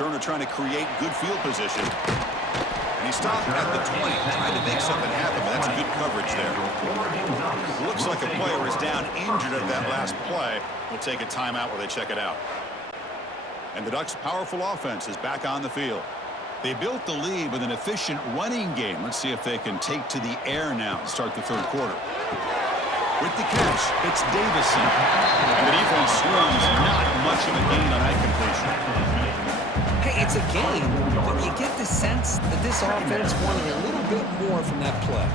returner trying to create good field position. And he stopped at the 20, trying to make something happen, but that's good coverage there. Looks like a player is down injured at that last play. We'll take a timeout while they check it out. And the Ducks' powerful offense is back on the field. They built the lead with an efficient running game. Let's see if they can take to the air now to start the third quarter. With the catch, it's Davison. And the defense swarms not much of a gain on that completion. Hey, it's a game, but you get the sense that this offense wanted a little bit more from that play.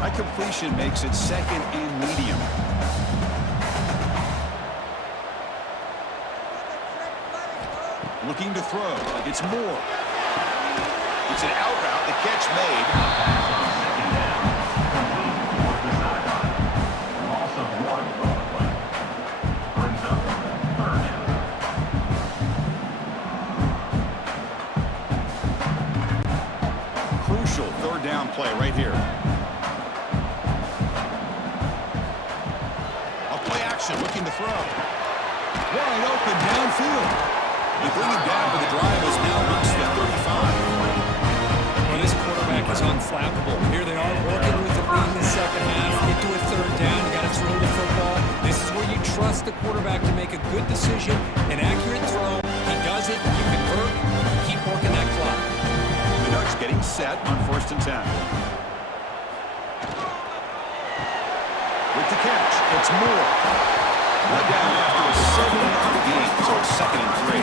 That completion makes it second and medium. Looking to throw. It's Moore. It's an out route. The catch made. Crucial third down play right here. A play action. Looking to throw. Wide open downfield. They bring him down, but the drive has now reached the 35. Well, this quarterback is unflappable. Here they are working with the lead in the second half. Get to a third down. You got to throw the football. This is where you trust the quarterback to make a good decision, an accurate throw. He does it. You convert. Keep working that clock. The Ducks getting set on 1st and 10. With the catch, it's Moore. Led down after a 7-yard gain, so it's 2nd and 3.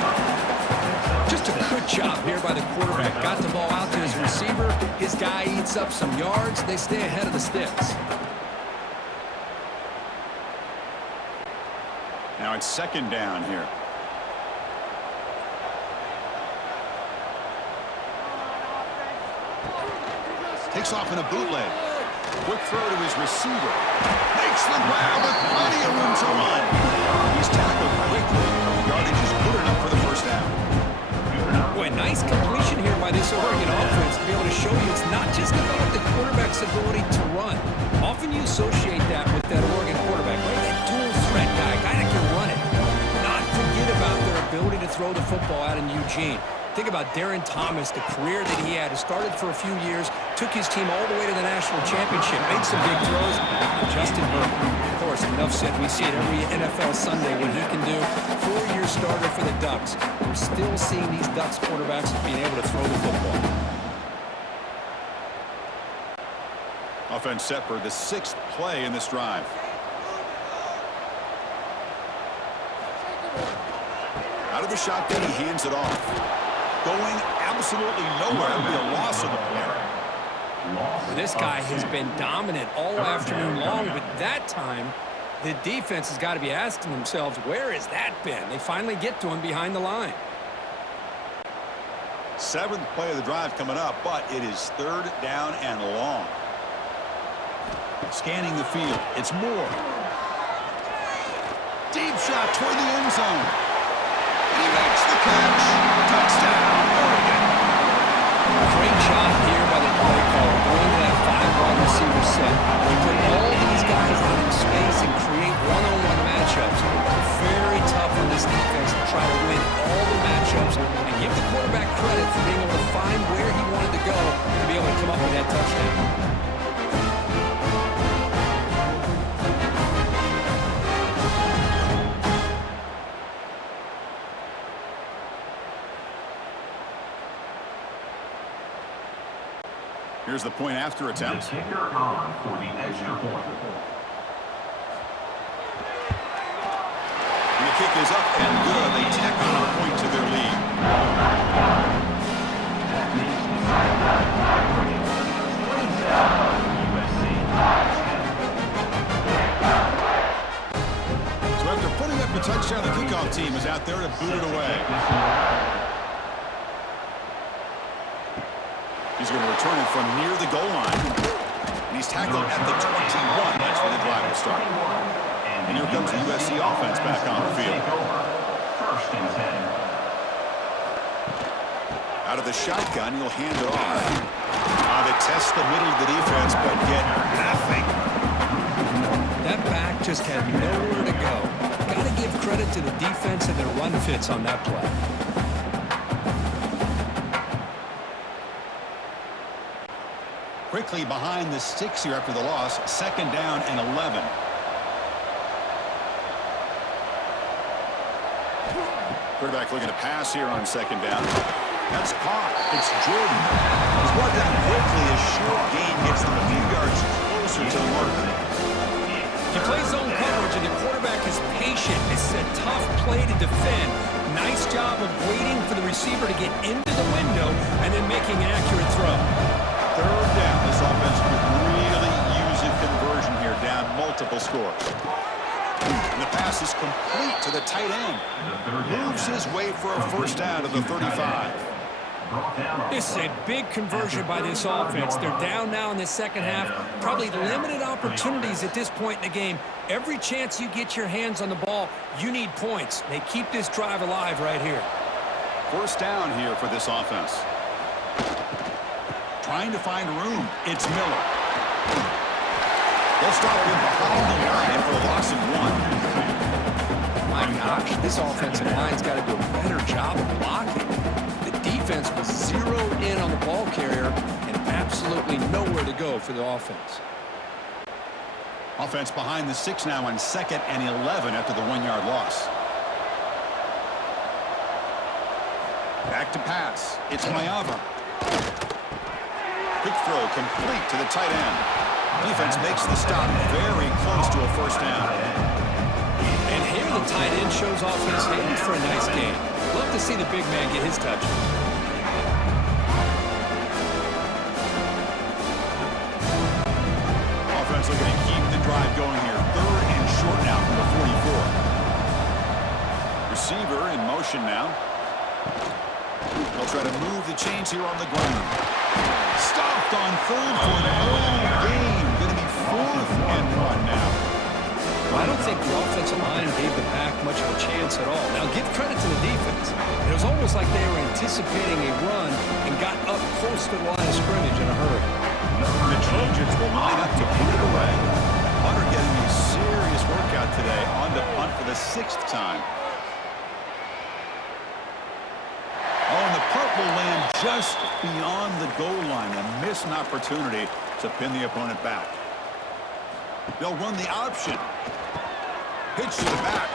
Just a good job here by the quarterback. Got the ball out to his receiver. His guy eats up some yards. They stay ahead of the sticks. Now it's 2nd down here. Takes off in a bootleg. Quick throw to his receiver. Makes the grab with plenty of room to run. He's tackled quickly. The yardage is good enough for the first down. Boy, nice completion here by this Oregon offense to be able to show you it's not just about the quarterback's ability to run. Often you associate that with that Oregon quarterback, right? That dual threat guy that can run it. Not forget about their ability to throw the football out in Eugene. Think about Darren Thomas, the career that he had. He started for a few years, took his team all the way to the national championship, made some big throws. And Justin Herbert, of course, enough said. We see it every NFL Sunday what he can do. 4-year starter for the Ducks. We're still seeing these Ducks quarterbacks being able to throw the football. Offense set for the 6th play in this drive. Out of the shotgun, he hands it off. Going absolutely nowhere. It'll be a loss of the play. This guy has been dominant all afternoon long, but that time, the defense has got to be asking themselves, where has that been? They finally get to him behind the line. 7th play of the drive coming up, but it is 3rd down and long. Scanning the field, it's Moore. Deep shot toward the end zone. And he makes the catch. Touchdown, Oregon. Great job here by the play caller. Going to that 5-wide receiver set. They put all these guys out in space and create one-on-one matchups. Very tough on this defense to try to win all the matchups and give the quarterback credit for being able to find where he wanted to go to be able to come up with that touchdown. Here's the point after attempt. The kicker on for the extra point. And the kick is up and good. They tack on a point to their lead. So after putting up the touchdown, the kickoff team is out there to boot it away. He's going to return it from near the goal line. And he's tackled at the 21. That's where the drive will start. And here comes the USC offense back on the field. 1st and 10. Out of the shotgun, he'll hand it off. They test the middle of the defense, but get nothing. That back just had nowhere to go. Got to give credit to the defense and their run fits on that play. Quickly behind the sticks here after the loss. 2nd down and 11. Quarterback looking to pass here on 2nd down. That's caught. It's Jordan. He's brought down quickly as short gain gets them a few yards closer to the marker. He plays zone coverage, and the quarterback is patient. This is a tough play to defend. Nice job of waiting for the receiver to get into the window and then making an accurate throw. 3rd down. This offense could really use a conversion here, down multiple scores. And the pass is complete to the tight end. Moves his way for a 1st down to the 35. This is a big conversion by this offense. They're down now in the 2nd half. Probably limited opportunities at this point in the game. Every chance you get your hands on the ball, you need points. They keep this drive alive right here. 1st down here for this offense. Trying to find room. It's Miller. They'll stop him behind the line for a loss of 1. My gosh, this offensive line's got to do a better job of blocking. The defense was zeroed in on the ball carrier and absolutely nowhere to go for the offense. Offense behind the 6 now on 2nd and 11 after the 1-yard loss. Back to pass. It's Mayava. Quick throw complete to the tight end. Defense makes the stop very close to a 1st down. And here the tight end shows off his hands for a nice game. Love to see the big man get his touches. Offense looking to keep the drive going here. 3rd and short now from the 44. Receiver in motion now. They'll try to move the chains here on the ground. Stopped on 3rd for no gain. Going to be 4th and 1 now. Well, I don't think the offensive line gave the back much of a chance at all. Now, give credit to the defense. It was almost like they were anticipating a run and got up close to the line of scrimmage in a hurry. The Trojans will line up to put it away. Hunter getting a serious workout today on the punt for the 6th time. Oh, and the punt will land just beyond the goal line and miss an opportunity to pin the opponent back. They'll run the option. Pitch to the back.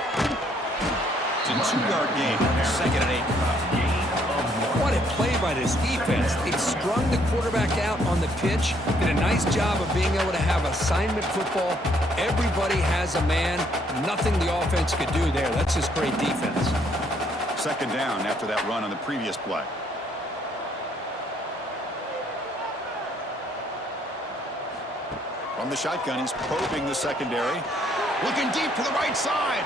It's a 2-yard gain. 2nd and 8. What a play by this defense. They strung the quarterback out on the pitch, did a nice job of being able to have assignment football. Everybody has a man. Nothing the offense could do there. That's just great defense. 2nd down after that run on the previous play. From the shotgun, he's probing the secondary. Looking deep to the right side.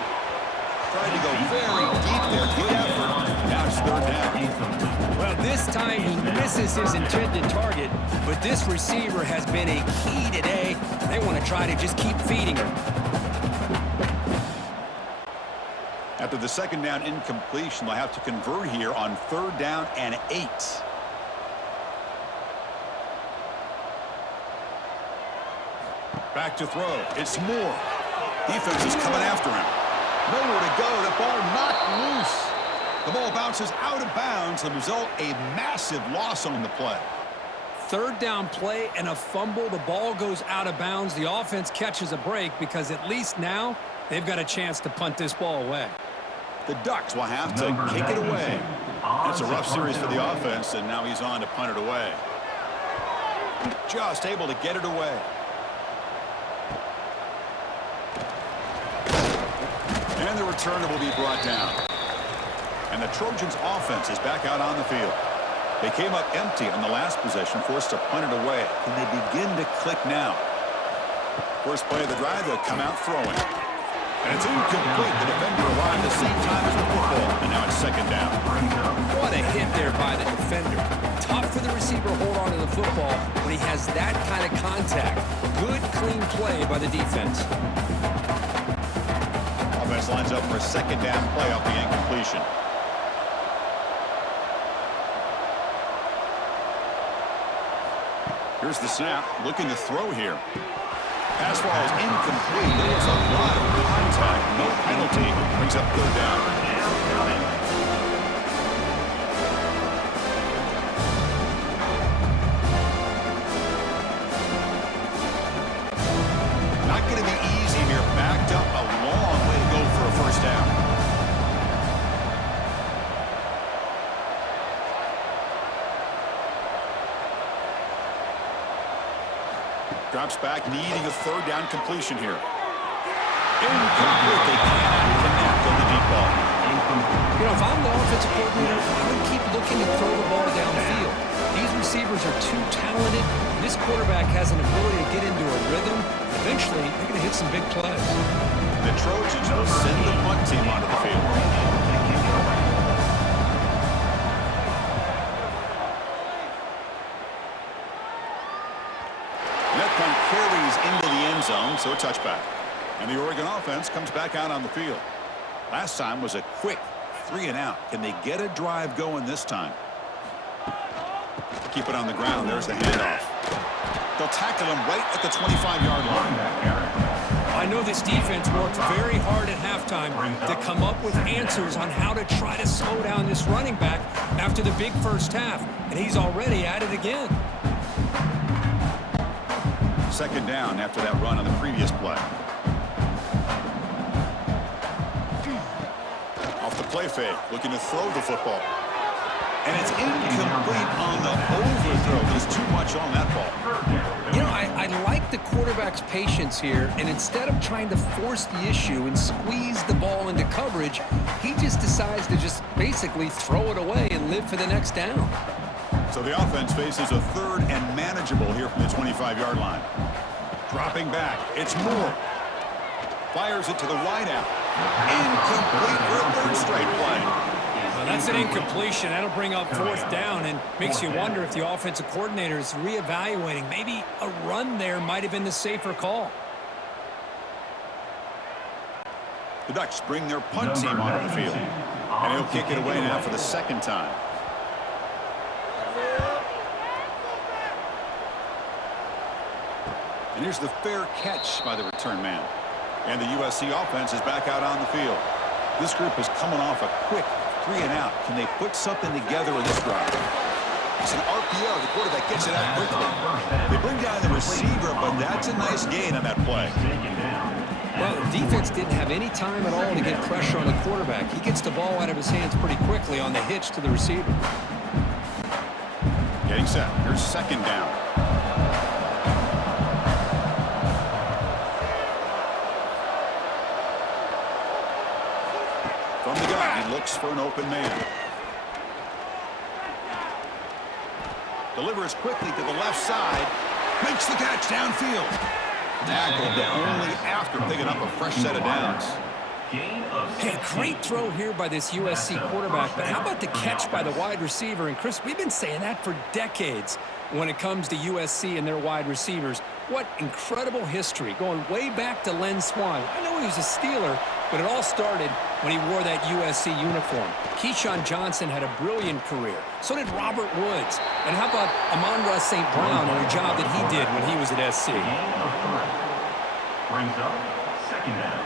Trying to go very deep there. Good effort. Now it's 3rd down. Well, this time he misses his intended target, but this receiver has been a key today. They want to try to just keep feeding him. After the 2nd down incompletion, they'll have to convert here on 3rd down and 8. Back to throw. It's Moore. Defense is coming after him. Nowhere to go. The ball knocked loose. The ball bounces out of bounds. The result, a massive loss on the play. 3rd down play and a fumble. The ball goes out of bounds. The offense catches a break because at least now they've got a chance to punt this ball away. The Ducks will have to kick it away. And it's a rough series for the offense, and now he's on to punt it away. Just able to get it away. And the returner will be brought down. And the Trojans' offense is back out on the field. They came up empty on the last possession, forced to punt it away. Can they begin to click now? First play of the drive, they'll come out throwing. And it's incomplete. The defender arrived at the same time as the football. And now it's 2nd down. What a hit there by the defender. Tough for the receiver to hold on to the football when he has that kind of contact. Good, clean play by the defense. Offense lines up for a 2nd down play off the incompletion. Here's the snap. Looking to throw here. Pass ball is incomplete. There was a lot of contact. No penalty. Brings up third down. Not going to be easy here. Backed up a long way to go for a first down. Drops back, needing a third down completion here. Incomplete. They cannot connect on the deep ball. You know, if I'm the offensive coordinator, I would keep looking to throw the ball downfield. These receivers are too talented. This quarterback has an ability to get into a rhythm. Eventually, they're going to hit some big plays. The Trojans will send the punt team onto the field. That punt carries into the end zone, so a touchback. And the Oregon offense comes back out on the field. Last time was a quick 3-and-out. Can they get a drive going this time? Keep it on the ground. There's the handoff. They'll tackle him right at the 25-yard line. I know this defense worked very hard at halftime to come up with answers on how to try to slow down this running back after the big first half, and he's already at it again. Second down after that run on the previous play. Off the play fake, looking to throw the football. And it's incomplete on the overthrow. There's too much on that ball. You know, I like the quarterback's patience here, and instead of trying to force the issue and squeeze the ball into coverage, he just decides to just basically throw it away and live for the next down. So the offense faces a third and manageable here from the 25-yard line. Dropping back, it's Moore. Fires it to the wideout. Incomplete for a third straight play. That's an incompletion. That'll bring up fourth down and makes you wonder if the offensive coordinator is reevaluating. Maybe a run there might have been the safer call. The Ducks bring their punt team onto the field. And he'll kick it away now for the second time. And here's the fair catch by the return man. And the USC offense is back out on the field. This group is coming off a quick 3-and-out. Can they put something together in this drive? It's an RPO. The quarterback gets it out quickly. They bring down the receiver, but that's a nice gain on that play. Well, the defense didn't have any time at all to get pressure on the quarterback. He gets the ball out of his hands pretty quickly on the hitch to the receiver. Getting set. Here's second down. From the gun, he looks for an open man. Delivers quickly to the left side. Makes the catch downfield. Tackled, but only after picking up a fresh set of downs. Hey, great throw here by this USC quarterback, but how about the catch by the wide receiver? And Chris, we've been saying that for decades when it comes to USC and their wide receivers. What incredible history, going way back to Len Swan. I know he was a Steeler, but it all started when he wore that USC uniform. Keyshawn Johnson had a brilliant career. So did Robert Woods. And how about Amon-Ra St. Brown and a job that he did when he was at SC? Brings up second down.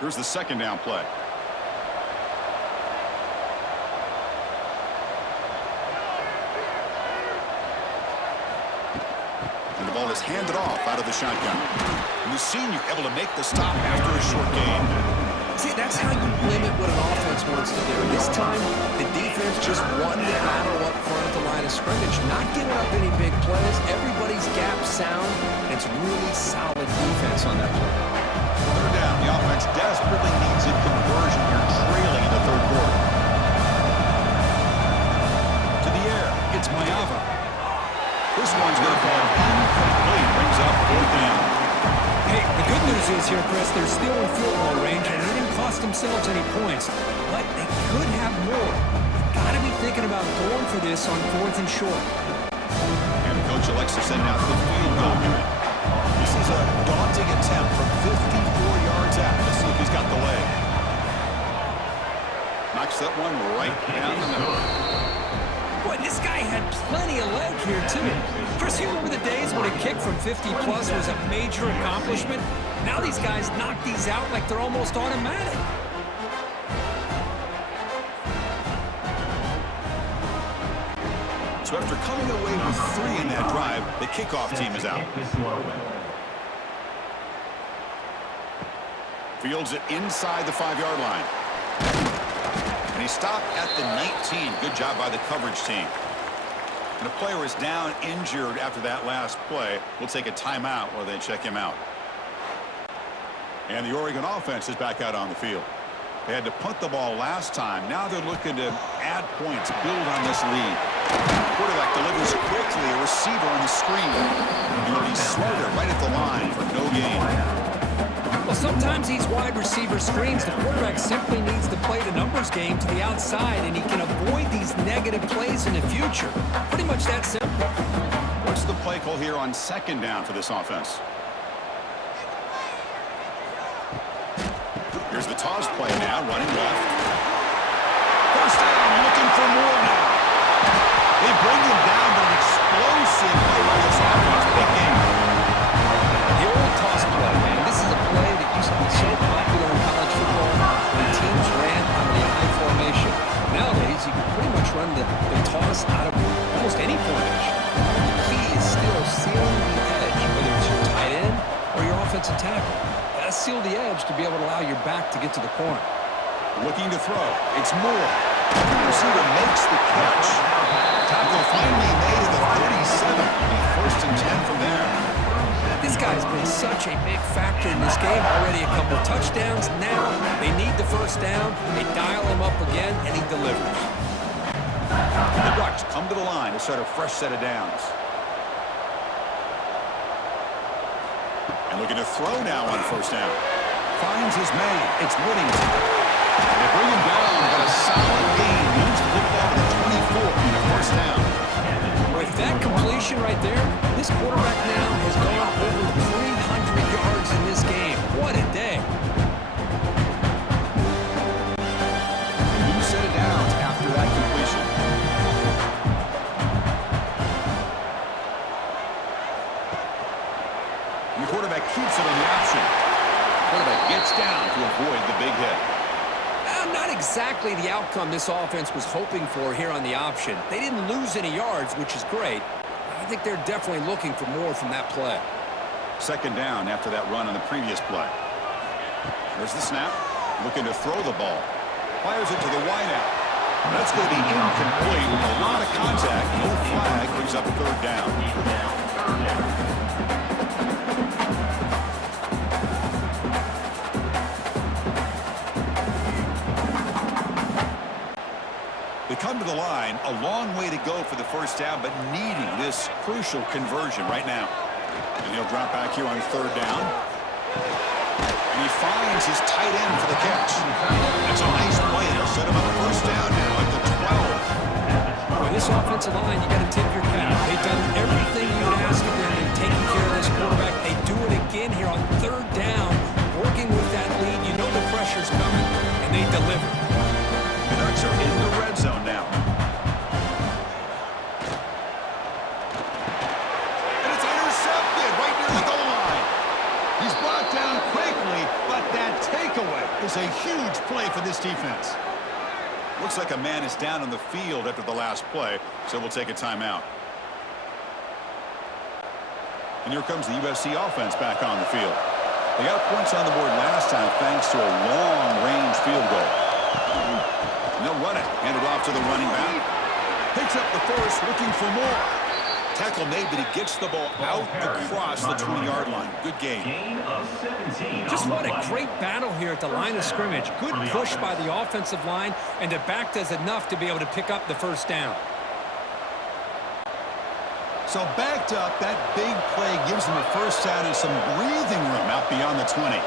Here's the second down play. And the ball is handed off out of the shotgun. And the senior able to make the stop after a short gain. See, that's how you limit what an offense wants to do. This time, the defense just won the battle up front at the line of scrimmage, not giving up any big plays. Everybody's gap sound. It's really solid defense on that play. Third down, the offense desperately needs a conversion here, trailing in the third quarter. To the air, it's Mayava. This one's going to fall incomplete, brings up fourth down. Hey, the good news is here, Chris, they're still in field goal range, and they didn't cost themselves any points, but they could have more. Got to be thinking about going for this on fourth and short. And the coach elects to send out the field goal unit. This is a daunting attempt from 54 yards out. Let's see if he's got the leg. Knocks that one right down the middle. had plenty of leg here, too. Chris, you remember the days when a kick from 50-plus was a major accomplishment? Now these guys knock these out like they're almost automatic. So after coming away with 3 in that drive, the kickoff team is out. Fields it inside the 5-yard line. And he stopped at the 19. Good job by the coverage team. And a player is down injured after that last play. We'll take a timeout while they check him out. And the Oregon offense is back out on the field. They had to punt the ball last time. Now they're looking to add points, build on this lead. Quarterback delivers quickly, a receiver on the screen. He'll be smothered right at the line for no gain. Well, sometimes these wide receiver screens, the quarterback simply needs to play the numbers game to the outside, and he can avoid these negative plays in the future. Pretty much that simple. What's the play call here on 2nd down for this offense? Here's the toss play now, running left. First down, looking for more now. They bring him down, but an explosive play by this offense. Big game. The old toss play, man. This is a play that used to be so popular in college football when teams ran out of the I formation. Nowadays, you can pretty much run the toss out of almost any formation. The key is still sealing the edge, whether it's your tight end or your offensive tackle. Gotta seal the edge to be able to allow your back to get to the corner. Looking to throw. It's Moore. The receiver makes the catch. Tackle finally made at the 37. First and 10 from there. This guy's been such a big factor in this game. Already a couple touchdowns. Now they need the first down. They dial him up again, and he delivers. The Ducks come to the line to start a fresh set of downs. And looking to throw now on first down. Finds his man. It's Whittington. They bring him down, but a solid gain. Moves the football to the 24 and a first down. With that completion right there, this quarterback now has gone over 300 yards in this game. What a day. A new set of downs after that completion. And the quarterback keeps it on the option. Quarterback gets down to avoid the big hit. Not exactly the outcome this offense was hoping for here on the option. They didn't lose any yards, which is great. I think they're definitely looking for more from that play. 2nd down after that run on the previous play. There's the snap. Looking to throw the ball. Fires it to the wideout. That's going to be incomplete. A lot of contact. No flag. Brings up 3rd down. They come to the line, a long way to go for the first down, but needing this crucial conversion right now. And he'll drop back here on 3rd down. And he finds his tight end for the catch. That's a nice play. It'll set him up first down now at the 12. With this offensive line, you got to tip your cap. They've done everything you would ask of them in taking care of this quarterback. They do it again here on 3rd down, working with that lead. You know the pressure's coming, and they deliver. The Ducks are in the red zone now. And it's intercepted right near the goal line. He's brought down quickly, but that takeaway is a huge play for this defense. Looks like a man is down on the field after the last play, so we'll take a timeout. And here comes the USC offense back on the field. They got points on the board last time thanks to a long-range field goal. And they'll run it. Hand it off to the running back. Picks up the first, looking for more. Tackle made, but he gets the ball out across the 20-yard line. Good game. Just what a great battle here at the line of scrimmage. Good push by the offensive line, and the back does enough to be able to pick up the first down. So backed up, that big play gives them a first down and some breathing room out beyond the 20.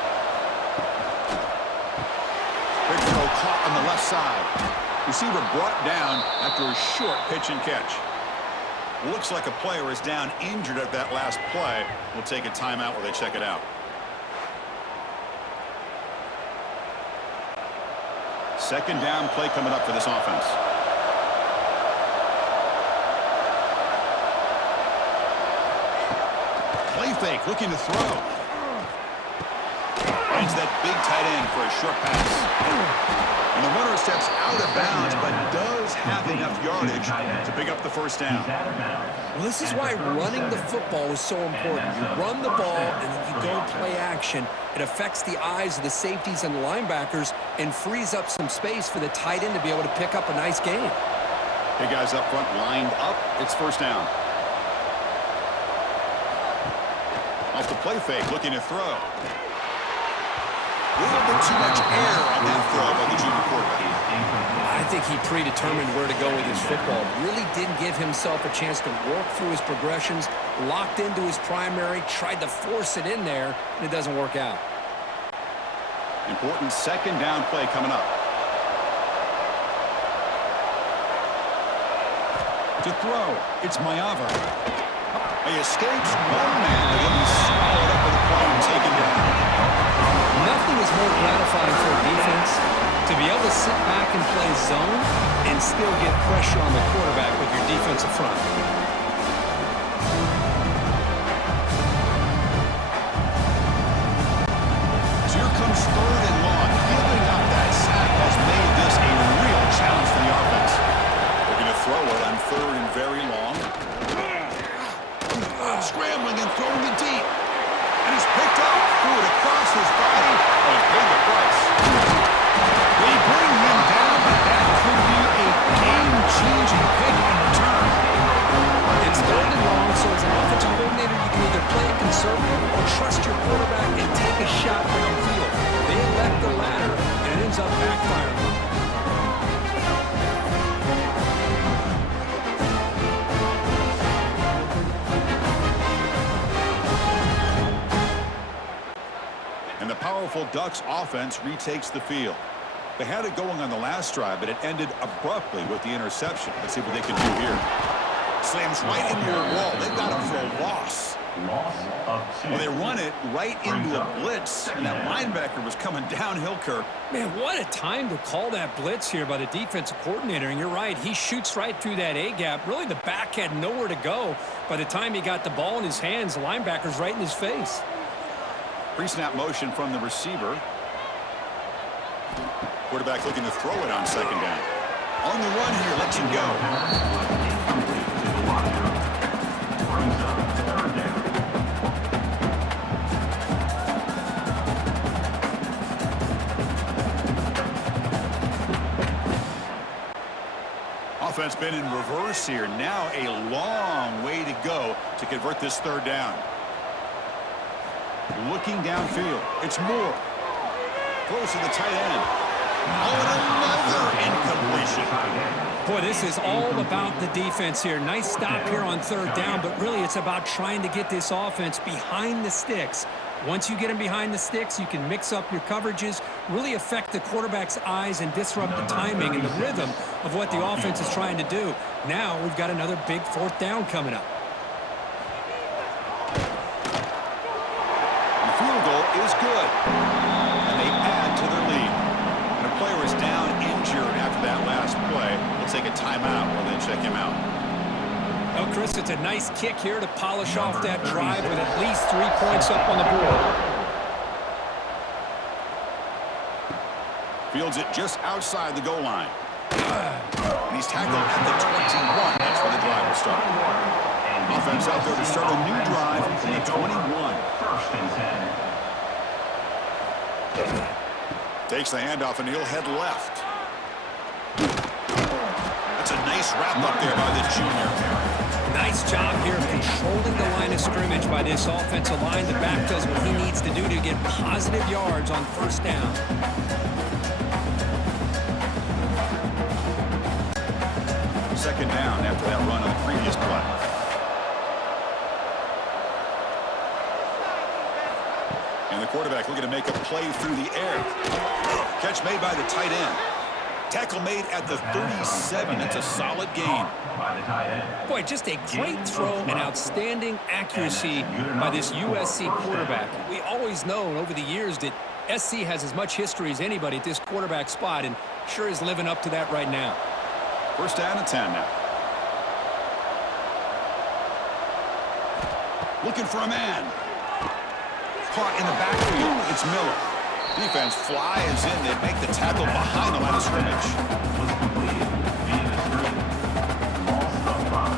Big throw caught on the left side. Receiver brought down after a short pitch and catch. Looks like a player is down injured at that last play. We'll take a timeout while they check it out. 2nd down play coming up for this offense. fake, looking to throw. Finds that big tight end for a short pass. And the runner steps out of bounds, but does have enough yardage to pick up the first down. Well, this is why running the football is so important. You run the ball, and then you go play action. It affects the eyes of the safeties and the linebackers and frees up some space for the tight end to be able to pick up a nice gain. Hey, guys up front lined up. It's first down. Off the play fake, looking to throw. A little bit too much air on that throw by the junior quarterback. I think he predetermined where to go with his football. Really didn't give himself a chance to work through his progressions, locked into his primary, tried to force it in there, and it doesn't work out. Important second down play coming up. To throw, it's Mayava. He escapes one man, but then he's swallowed up with a play and taken down. Nothing is more gratifying for a defense to be able to sit back and play zone and still get pressure on the quarterback with your defensive front. So here comes third and long. Giving up that sack has made this a real challenge for the offense. Looking to throw it on third and very long. Scrambling and throwing it deep. And he's picked up. Threw it across his body and paid the price. They bring him down, but that could be a game-changing pick in return. It's third and long, so as an offensive coordinator, you can either play it conservative or trust your quarterback and take a shot downfield. They elect the latter, and it ends up backfiring. And the powerful Ducks offense retakes the field. They had it going on the last drive, but it ended abruptly with the interception. Let's see what they can do here. Slams right into a wall. They've got him for a loss. Well, they run it right into a blitz, and that linebacker was coming downhill, Kirk. Man, what a time to call that blitz here by the defensive coordinator. And you're right, he shoots right through that A-gap. Really, the back had nowhere to go. By the time he got the ball in his hands, the linebacker's right in his face. Pre-snap motion from the receiver. Quarterback looking to throw it on second down. On the run here, lets him go. Offense been in reverse here. Now a long way to go to convert this third down. Looking downfield. It's Moore. Throws to the tight end. Oh, and another incompletion. Boy, this is all about the defense here. Nice stop here on third down, but really it's about trying to get this offense behind the sticks. Once you get them behind the sticks, you can mix up your coverages, really affect the quarterback's eyes and disrupt the timing and the rhythm of what the offense is trying to do. Now we've got another big fourth down coming up. The field goal is good, and they add to their lead. And a player is down injured after that last play. They'll take a timeout while they check him out. Well, Chris, it's a nice kick here to polish off that drive with at least 3 points up on the board. Fields it just outside the goal line. And he's tackled at the 21. That's where the drive will start. Offense out there to start a new drive from the 21. Takes the handoff and he'll head left. That's a nice wrap up there by the junior. Nice job here of controlling the line of scrimmage by this offensive line. The back does what he needs to do to get positive yards on first down. Second down after that run on the previous play. And the quarterback looking to make a play through the air. Catch made by the tight end. Tackle made at the 37. That's a solid gain. Boy, just a great throw and outstanding accuracy by this USC quarterback. We always known over the years that SC has as much history as anybody at this quarterback spot, and sure is living up to that right now. First down and 10 now. Looking for a man. Caught in the backfield. It's Miller. Defense flies in. They make the tackle behind the line of scrimmage. Was completed via the screen. Loss of 5.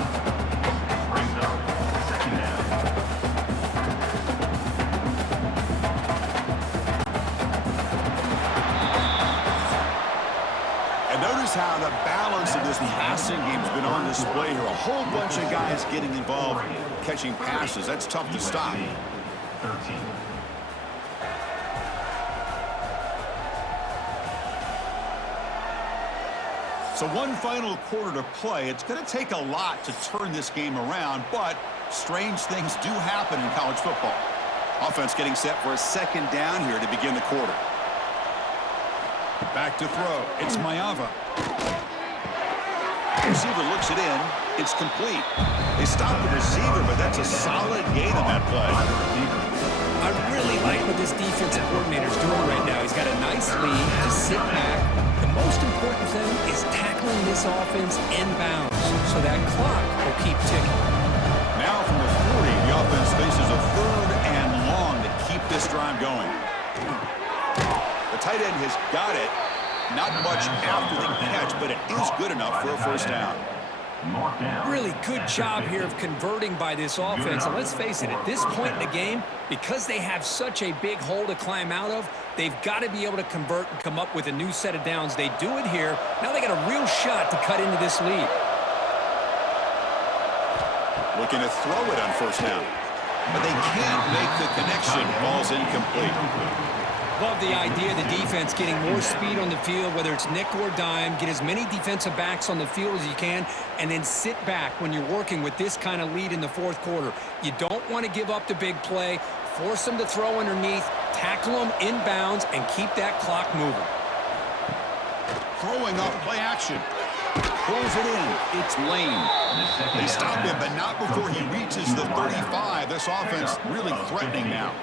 Brings up 2nd down. And notice how the balance of this passing game has been on display here. A whole bunch of guys getting involved catching passes. That's tough to stop. 13. So one final quarter to play. It's going to take a lot to turn this game around, but strange things do happen in college football. Offense getting set for a 2nd down here to begin the quarter. Back to throw. It's Mayava. Receiver looks it in. It's complete. They stop the receiver, but that's a solid gain on that play. I really like what this defensive coordinator is doing right now. He's got a nice lead to sit back. The most important thing is tackling this offense inbounds so that clock will keep ticking. Now from the 40, the offense faces a 3rd and long to keep this drive going. The tight end has got it. Not much after the catch, but it is good enough for a 1st down. Really good job here of converting by this offense. And let's face it, at this point in the game, because they have such a big hole to climb out of, they've got to be able to convert and come up with a new set of downs. They do it here. Now they got a real shot to cut into this lead. Looking to throw it on 1st down. But they can't make the connection. Ball's incomplete. Love the idea of the defense getting more speed on the field, whether it's nickel or dime. Get as many defensive backs on the field as you can, and then sit back when you're working with this kind of lead in the 4th quarter. You don't want to give up the big play. Force them to throw underneath, tackle them inbounds, and keep that clock moving. Throwing up, play action. Pulls it in. It's Lane. They stop him, but not before he reaches the 35. This offense really threatening now.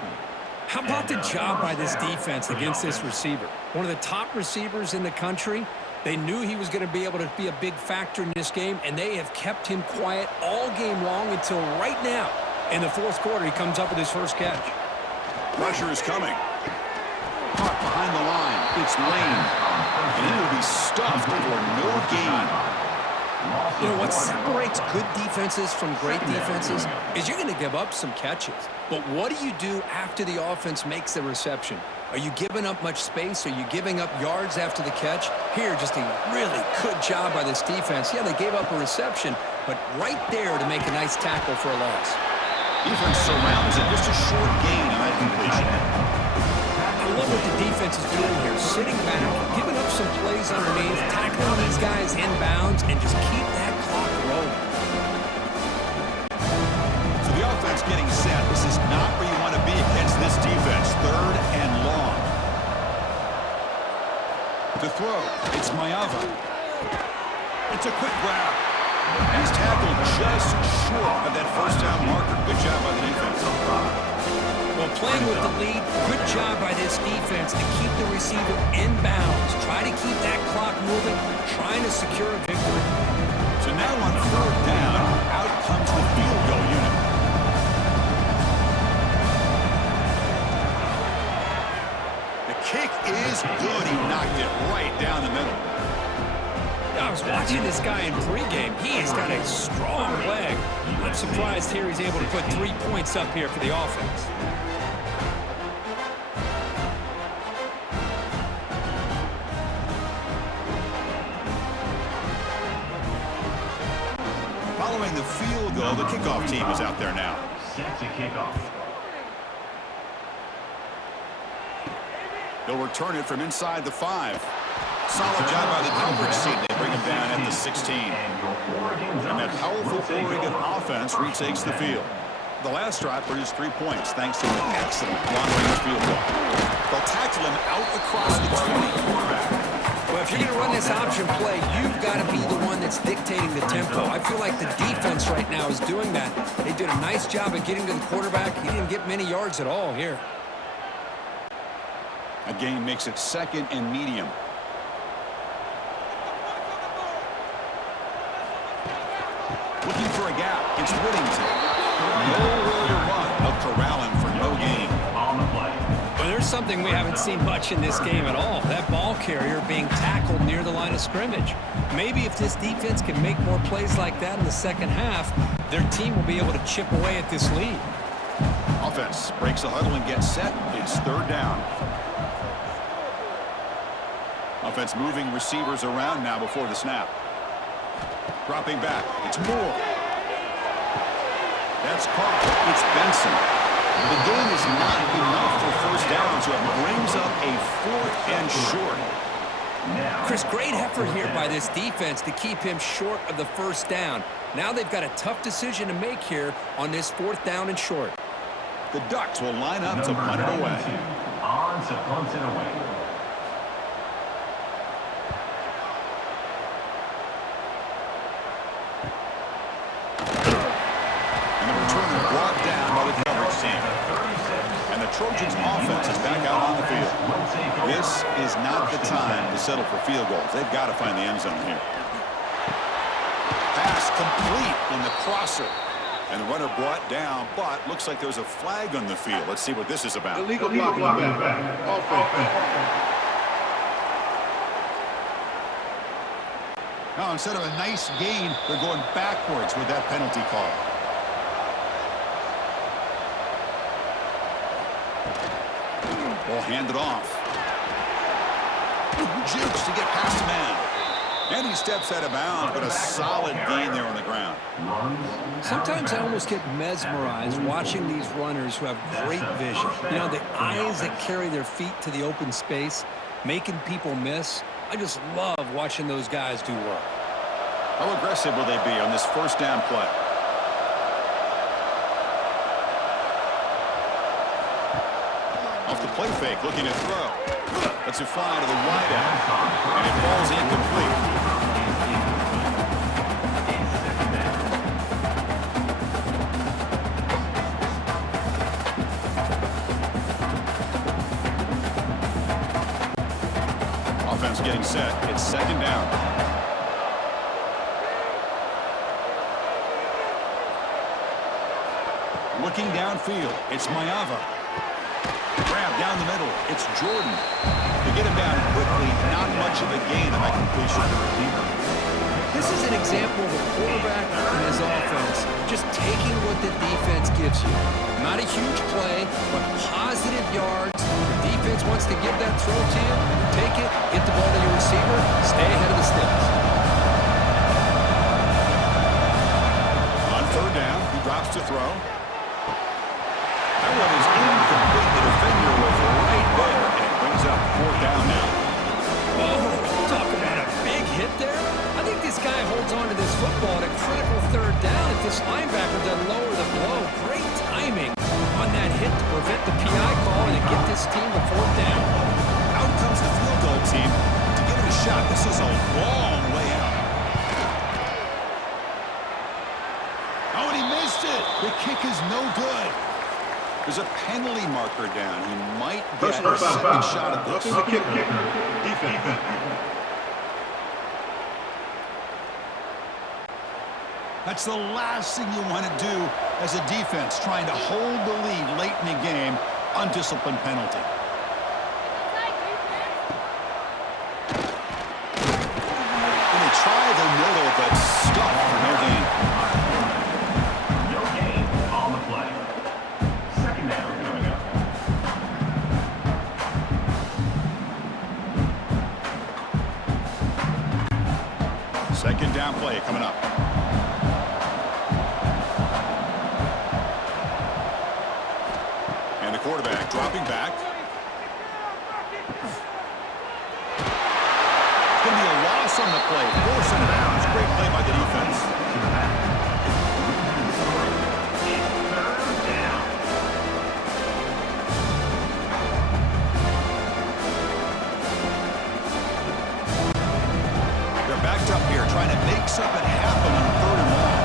How about the job by this defense against this receiver? One of the top receivers in the country. They knew he was going to be able to be a big factor in this game, and they have kept him quiet all game long until right now. In the 4th quarter, he comes up with his 1st catch. Pressure is coming. Caught behind the line. It's Lane. And he will be stuffed for no gain. You know, what separates good defenses from great defenses is you're going to give up some catches. But what do you do after the offense makes the reception? Are you giving up much space? Are you giving up yards after the catch? Here, just a really good job by this defense. Yeah, they gave up a reception, but right there to make a nice tackle for a loss. Defense surrounds it. Just a short gain on that completion. I love what the defense is doing here. Sitting back, giving up some plays underneath, tackling these guys inbounds, and just keep that clock rolling. So the offense getting set. This is not where you want to be against this defense. 3rd and long. To throw, it's Mayava. It's a quick grab. He's tackled just short of that 1st down marker. Good job by the defense. Well, playing with the lead, good job by this defense to keep the receiver inbounds. Try to keep that clock moving, trying to secure a victory. So now on 3rd down, out comes the field goal unit. The kick is good. He knocked it right down the middle. I was watching this guy in pregame. He has got a strong leg. I'm surprised here he's able to put 3 points up here for the offense. Following the field goal, the kickoff team is out there now. Set to kick off. They'll return it from inside the 5. Solid job by the coverage team. They bring him down at the 16. And that powerful Oregon offense retakes the field. The last drive produced 3 points thanks to an excellent long-range field goal. They'll tackle him out across the 20. Well, if you're going to run this option play, you've got to be the one that's dictating the tempo. I feel like the defense right now is doing that. They did a nice job of getting to the quarterback. He didn't get many yards at all here. A gain makes it 2nd and medium. Looking for a gap. It's Whittington. Nowhere to run. They'll corral him for no gain. On the something we haven't seen much in this game at all. That ball carrier being tackled near the line of scrimmage. Maybe if this defense can make more plays like that in the second half, their team will be able to chip away at this lead. Offense breaks the huddle and gets set. It's third down. Offense moving receivers around now before the snap. Dropping back. It's Moore. That's caught. It's Benson. The game is not enough for first down, so it brings up a 4th and short. Chris, great effort here by this defense to keep him short of the first down. Now they've got a tough decision to make here on this 4th down and short. The Ducks will line up to punt it away. On to punt it away. And the returner brought down by the coverage team. And the Trojans' offense is back out on the field. This is not the time to settle for field goals. They've got to find the end zone here. Pass complete in the crosser. And the runner brought down, but looks like there's a flag on the field. Let's see what this is about. Illegal blocking back. Offense. Now, instead of a nice gain, they're going backwards with that penalty call. Ball handed off. Jukes to get past the man. And he steps out of bounds, but a solid gain there on the ground. Sometimes I almost get mesmerized watching these runners who have great vision. You know, the eyes that carry their feet to the open space, making people miss. I just love watching those guys do work. How aggressive will they be on this first down play? Off the play fake, looking to throw. Lets it fly to the wide out. And it falls incomplete. Offense getting set. It's second down. Looking downfield. It's Mayava. Grab down the middle. It's Jordan. To get him down quickly, not much of a gain on that completion. This is an example of a quarterback and his offense just taking what the defense gives you. Not a huge play, but positive yards. The defense wants to give that throw to you. Take it, get the ball to your receiver, stay ahead of the sticks. On third down, he drops to throw. That one is incomplete. The defender was right there, and it brings up fourth down now. Oh, talk about a big hit there. I think this guy holds on to this football at a critical third down if this linebacker doesn't lower the blow. Great timing on that hit to prevent the PI call and to get this team to fourth down. Out comes the field goal team to give it a shot. This is a long way out. Oh, and he missed it. The kick is no good. There's a penalty marker down. He might get a second shot at this. That's the last thing you want to do as a defense, trying to hold the lead late in the game. Undisciplined penalty. And they try the middle, but stuck for no gain. No gain on the play. Second down coming up. Second down play coming up. And the quarterback dropping back. It's going to be a loss on the play. Forcing it out. It's a great play by the defense. Third down. They're backed up here, trying to make something happen on third and long.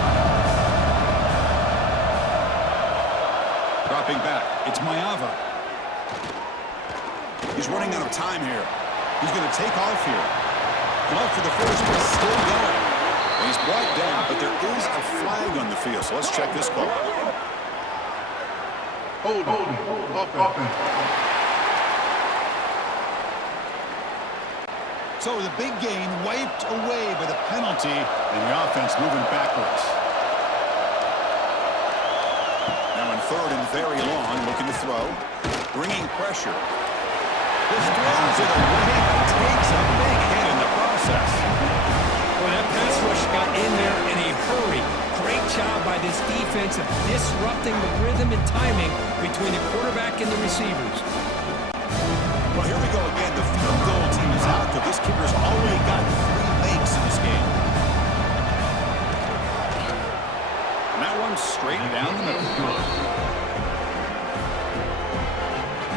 Dropping back. It's Mayava. He's running out of time here. He's going to take off here. Left for the first, but still going. And he's brought down, but there is a flag on the field, so let's check this call. Hold. Offense. So the big gain wiped away by the penalty, and the offense moving backwards. Now in third and very long, looking to throw. Bringing pressure. This throws it away, but takes a big hit in the process. Well, that pass rush got in there in a hurry. Great job by this defense of disrupting the rhythm and timing between the quarterback and the receivers. Well, here we go again. The field goal team is out, but this kicker's already got 3 makes in this game. And that one's straight down the middle.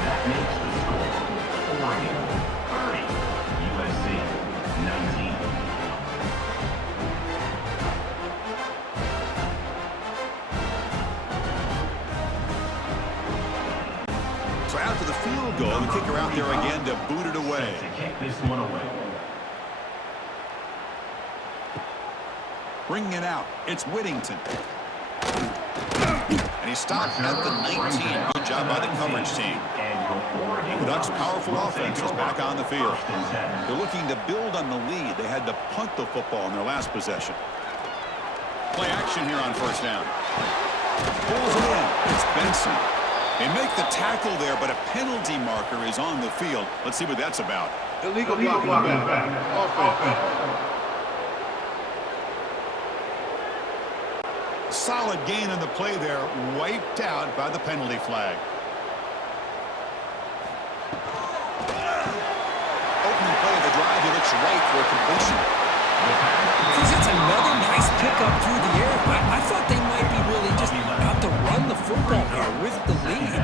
That makes the score. Oregon 30, USC 19. So after the field goal, the kicker out there again to boot it away. To kick this one away. Bringing it out, it's Whittington. And he stopped at the 19. Good job by the coverage team. The Ducks' powerful offense is back on the field. They're looking to build on the lead. They had to punt the football in their last possession. Play action here on first down. Pulls it in. It's Benson. They make the tackle there, but a penalty marker is on the field. Let's see what that's about. Illegal blocking back. Offense. Solid gain on the play there, wiped out by the penalty flag. Opening play of the drive, he looks right for a completion. Because it's another nice pickup through the air. I thought they might be really just out to run the football here with the lead.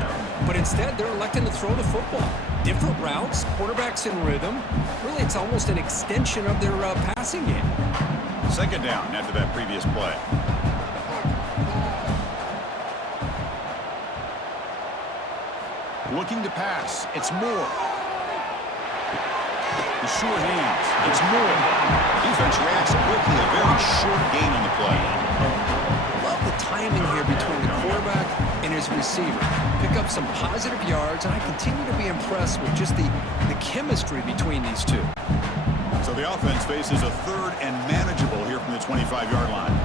But instead, they're electing to throw the football. Different routes, quarterbacks in rhythm. Really, it's almost an extension of their passing game. Second down after that previous play. Looking to pass. It's Moore. The sure hands. It's Moore. Defense reacts quickly. A very short gain on the play. Love the timing here between the quarterback and his receiver. Pick up some positive yards, and I continue to be impressed with just the chemistry between these two. So the offense faces a third and manageable here from the 25-yard line.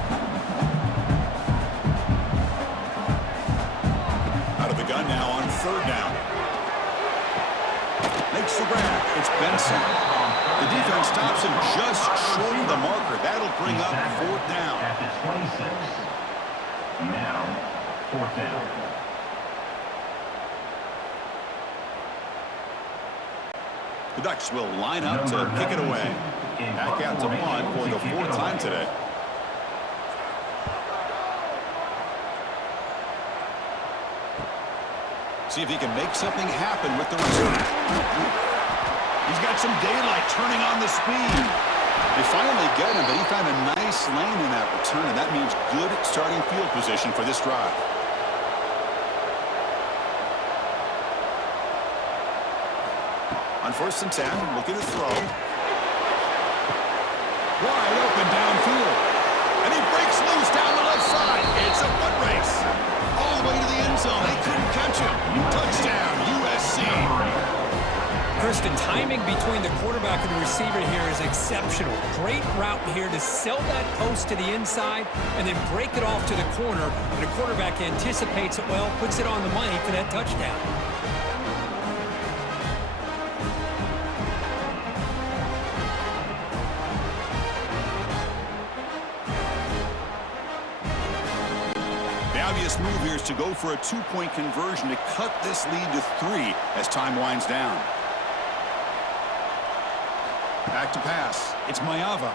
Out of the gun now on third down. Makes the grab. It's Benson. The defense stops him just short of the marker. That'll bring up fourth down. At the 26. Now, fourth down. The Ducks will line up to kick it away. Back out to punt for the 4th time today. See if he can make something happen with the return. He's got some daylight turning on the speed. They finally get him, but he found a nice lane in that return, and that means good starting field position for this drive. On 1st and 10, looking to throw. Wide open downfield. And he breaks loose down the left side. It's a foot race. All the way to the end zone. They couldn't catch him. Touchdown, USC. Kirsten, timing between the quarterback and the receiver here is exceptional. Great route here to sell that post to the inside and then break it off to the corner. And the quarterback anticipates it well, puts it on the money for that touchdown. The obvious move here is to go for a 2-point conversion to cut this lead to 3 as time winds down. Back to pass. It's Mayava.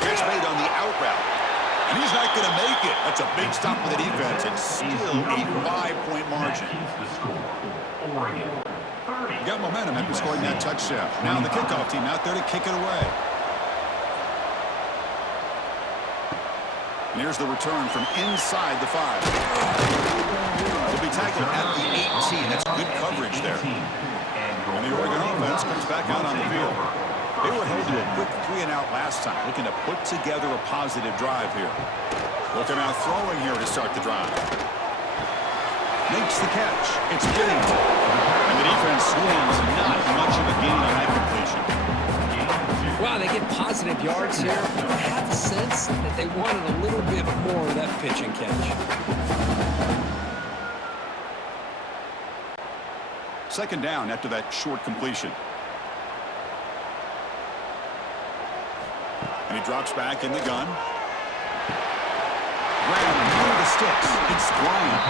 Catch made on the out route. And he's not going to make it. That's a big stop for the defense. It's still a 5-point margin. Keeps the score. Oregon 30. Got momentum after scoring that touchdown. Now the kickoff team out there to kick it away. And here's the return from inside the 5. He'll be tackled at the 18. That's good coverage there. And the Oregon offense comes back out on the field. They were held to a quick 3-and-out last time, looking to put together a positive drive here. Looking out throwing here to start the drive. Makes the catch. It's Whittington. And the defense swings not much of a gain on that completion. get positive yards here, I have a sense that they wanted a little bit more of that pitch and catch. Second down after that short completion. And he drops back in the gun. Graham near the sticks. It's Bryant.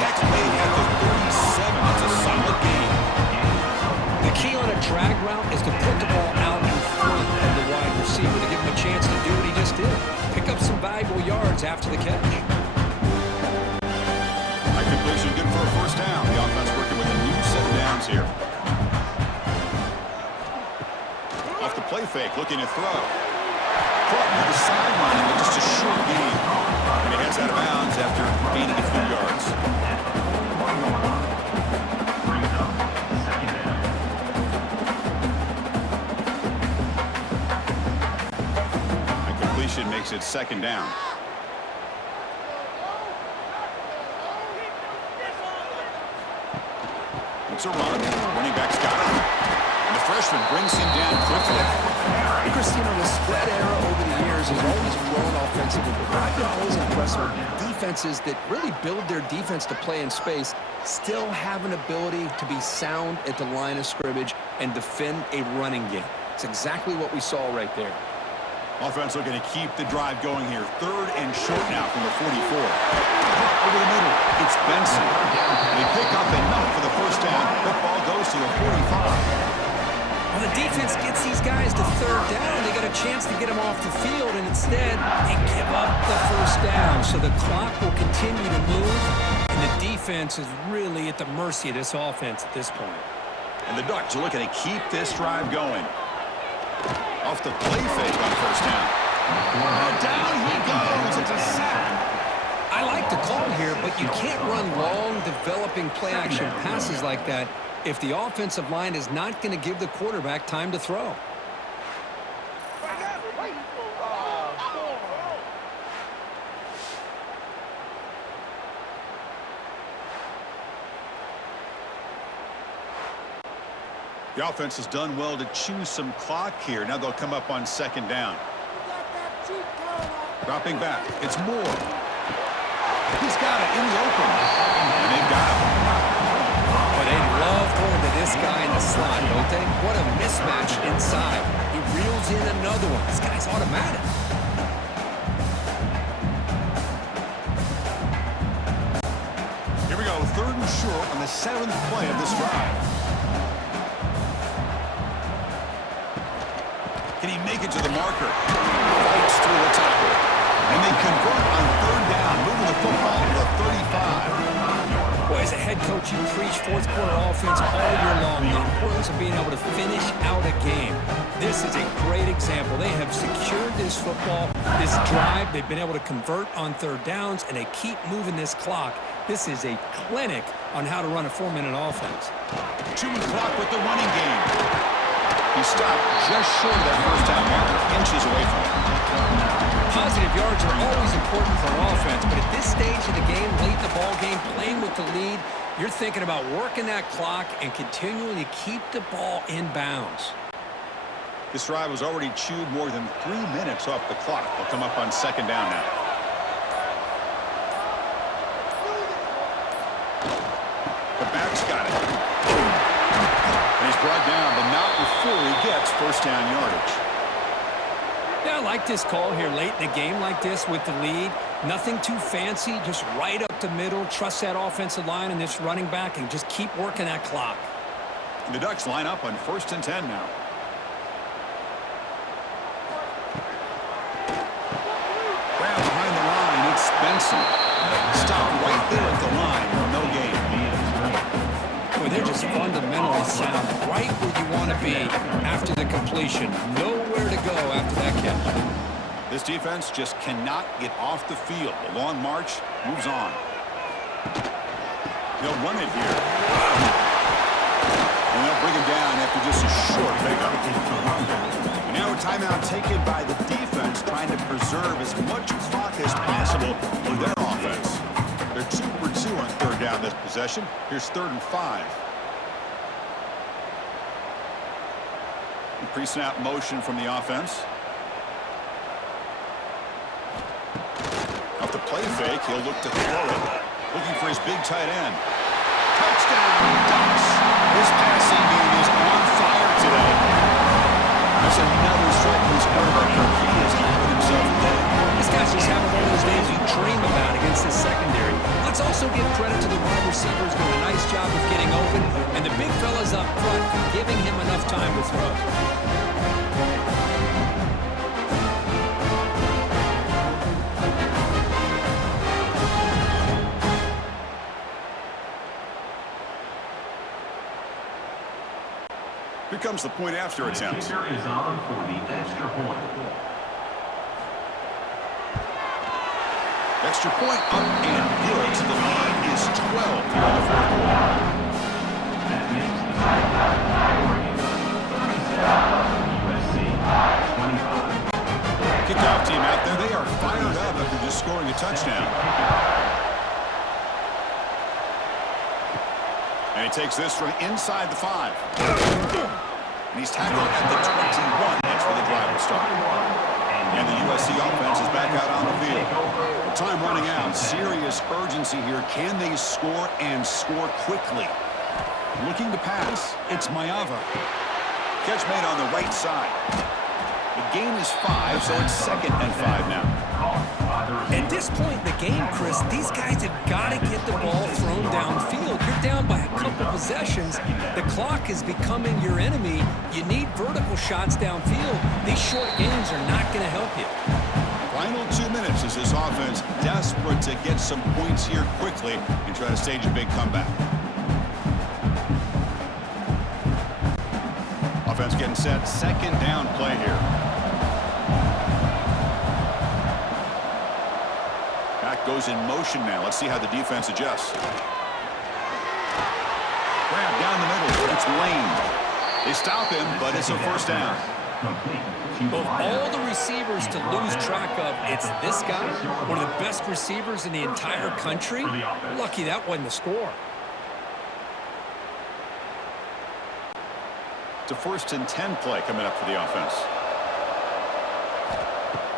Tax made at the 37. That's a solid gain. The key on a drag route is to put the ball out in front of the wide receiver to give him a chance to do what he just did. Pick up some valuable yards after the catch. That completion good for a first down. The offense working with a new set of downs here. Off the play fake, looking to throw. Caught near the sideline with just a short gain. And he heads out of bounds after gaining a few yards. Brings up second down. That completion makes it second down. It's a run. Running back's got it. And the freshman brings him down quickly. Christine, on the spread era over the years has always grown offensively, but I've been always impressed with defenses that really build their defense to play in space, still have an ability to be sound at the line of scrimmage and defend a running game. It's exactly what we saw right there. Offense looking to keep the drive going here. Third and short now from the 44. Over the middle, it's Benson. They pick up enough for the first down. Football goes to the 45. When the defense gets these guys to third down, they got a chance to get them off the field, and instead, they give up the first down. So the clock will continue to move, and the defense is really at the mercy of this offense at this point. And the Ducks are looking to keep this drive going. Off the play fake on first down. And down he goes. It's a sack. I like the call here, but you can't run long, developing play-action passes like that if the offensive line is not going to give the quarterback time to throw. The offense has done well to choose some clock here. Now they'll come up on second down. Dropping back. It's Moore. He's got it in the open. And they've got him. But they love going to this guy in the slot, don't they? What a mismatch inside. He reels in another one. This guy's automatic. Here we go. Third and short on the 7th play of this drive. Can he make it to the marker? Fights through the tackle. And they convert on third down, moving the football to the 35. Boy, as a head coach, you preach fourth quarter offense all year long. The importance of being able to finish out a game. This is a great example. They have secured this football, this drive. They've been able to convert on third downs, and they keep moving this clock. This is a clinic on how to run a 4-minute offense. Chewing clock with the running game. He stopped just short of that first down marker, inches away from it. Positive yards are always important for an offense, but at this stage of the game, late in the ball game, playing with the lead, you're thinking about working that clock and continuing to keep the ball in bounds. This drive was already chewed more than 3 minutes off the clock. They'll come up on second down now. The back's got it. And he's brought down, but not before he gets first down yardage. Yeah, I like this call here late in a game like this with the lead. Nothing too fancy, just right up the middle. Trust that offensive line and this running back and just keep working that clock. And the Ducks line up on 1st and 10 now. Grab behind the line, it's Benson. Stop right there at the line, no gain. Boy, they're just fundamentally sound, right where you want to be after the completion. Nowhere to go after that catch. This defense just cannot get off the field. The long march moves on. They'll run it here. And they'll bring him down after just a short pickup. And now a timeout taken by the defense, trying to preserve as much clock as possible for their offense. They're 2 for 2 on third down this possession. Here's 3rd and 5. Pre-snap motion from the offense. Off the play fake, he'll look to throw it. Looking for his big tight end. Touchdown, Ducks! His passing game is on fire today. There's another strike from his quarterback. He is having himself a day. This guy's just having one of those days you dream about against this secondary. Let's also give credit to the wide receivers doing a nice job of getting open, and the big fellas up front for giving him enough time to throw. Here comes the point after attempt. The kicker is on for the extra point. Extra point up and good. The lead is 12 here in the fourth quarter. That makes the Oregon 37, USC 25. Kickoff team out there. They are fired up after just scoring a touchdown. And he takes this from inside the 5. And he's tackled at the 21. That's where the drive will start. And the USC offense is back out on the field. Time running out. Serious urgency here. Can they score and score quickly? Looking to pass. It's Mayava. Catch made on the right side. The game is 5, so it's 2nd and 5 now. At this point in the game, Chris, these guys have got to get the ball thrown downfield. You're down by a couple possessions. The clock is becoming your enemy. You need vertical shots downfield. These short games are not going to help you. Final 2 minutes as this offense desperate to get some points here quickly and try to stage a big comeback. Offense getting set. 2nd down play here. Goes in motion now. Let's see how the defense adjusts. Grab down the middle. It's Lane. They stop him, but it's a first down. Of all the receivers to lose track of, it's this guy, one of the best receivers in the entire country. Lucky that wasn't the score. It's a 1st and 10 play coming up for the offense.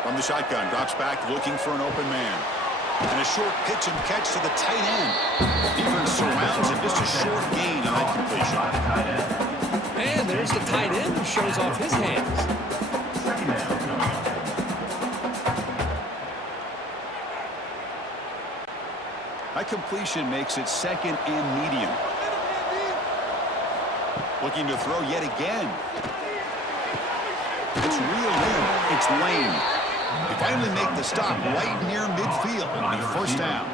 From the shotgun, drops back looking for an open man. And a short pitch and catch to the tight end. Defense surrounds him. Just a short gain on that completion. And there's the tight end who shows off his hands. That completion makes it 2nd and medium. Looking to throw yet again. It's reeled in. It's Lane. They finally make the stop right near midfield. It'll be first down.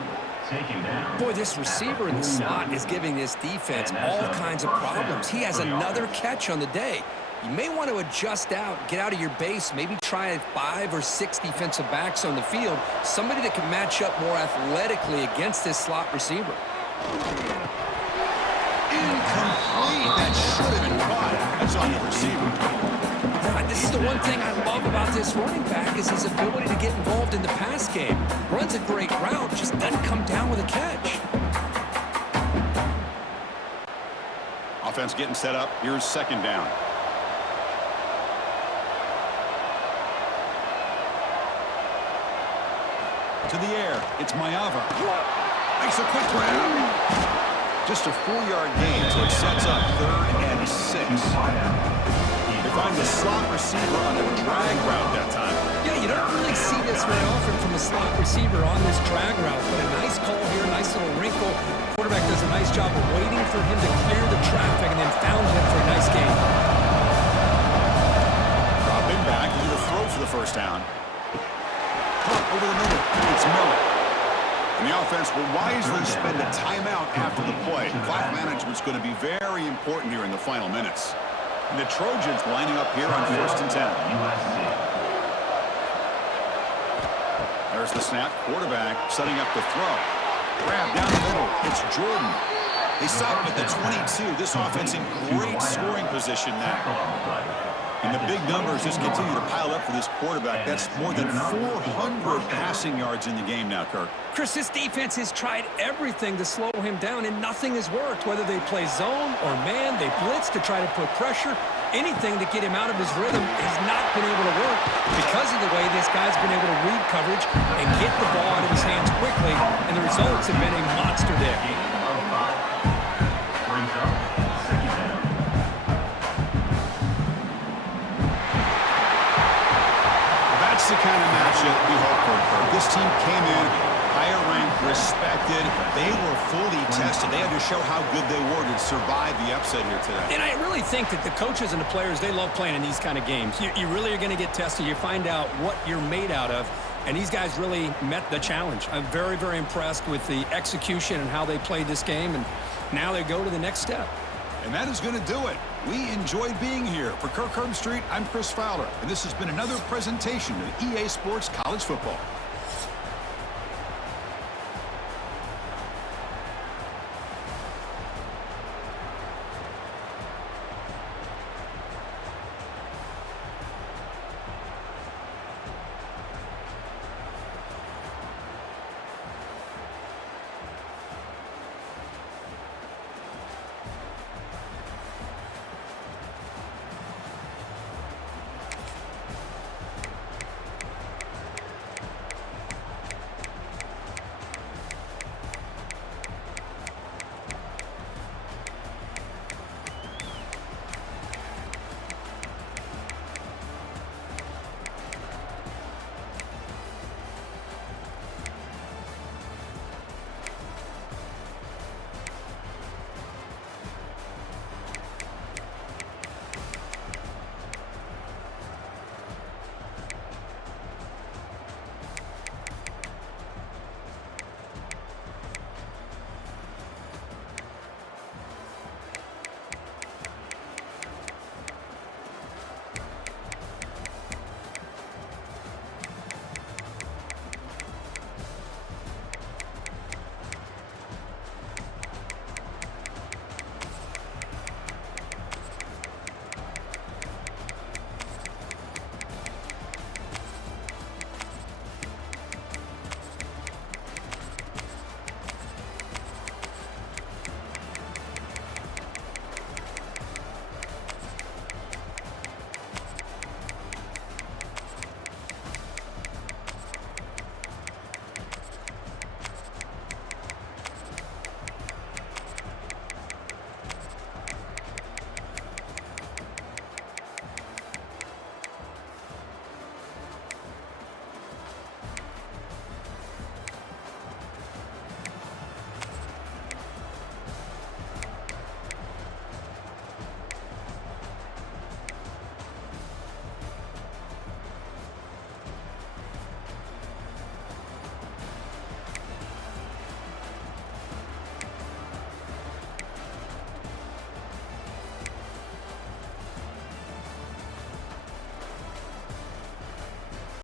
Boy, this receiver in the slot is giving this defense all kinds of problems. He has another catch on the day. You may want to adjust out, get out of your base, maybe try 5 or 6 defensive backs on the field, somebody that can match up more athletically against this slot receiver. Incomplete. That should have been caught. That's on the receiver. This is the one thing I love about this running back is his ability to get involved in the pass game. Runs a great route, just doesn't come down with a catch. Offense getting set up. Here's 2nd down. To the air. It's Mayava. Makes a quick grab. Just a 4-yard gain, so it sets up 3rd and 6. Find the slot receiver on a drag route that time. Yeah, you don't really see this very often from a slot receiver on this drag route, but a nice call here, nice little wrinkle. Quarterback does a nice job of waiting for him to clear the traffic and then found him for a nice gain. Dropping back, into the throw for the first down. Pump over the middle. It's Miller. And the offense will wisely spend a timeout after the play. Clock management's going to be very important here in the final minutes. And the Trojans lining up here on 1st and 10. There's the snap. Quarterback setting up the throw. Grab down the middle. It's Jordan. They stop him at the 22. This offense in great scoring position now. And the big numbers just continue to pile up for this quarterback. That's more than 400 passing yards in the game now, Kirk. Chris, this defense has tried everything to slow him down, and nothing has worked. Whether they play zone or man, they blitz to try to put pressure. Anything to get him out of his rhythm has not been able to work because of the way this guy's been able to read coverage and get the ball out of his hands quickly, and the results have been a monster there. Of 5. Brings up second down. That's the kind of matchup we hope for. This team came in higher ranked, respected. They were fully tested. They had to show how good they were to survive the upset here today. And I really think that the coaches and the players, they love playing in these kind of games. You really are going to get tested. You find out what you're made out of. And these guys really met the challenge. I'm very, very impressed with the execution and how they played this game. And now they go to the next step. And that is going to do it. We enjoyed being here. For Kirk Street, I'm Chris Fowler. And this has been another presentation of EA Sports College Football.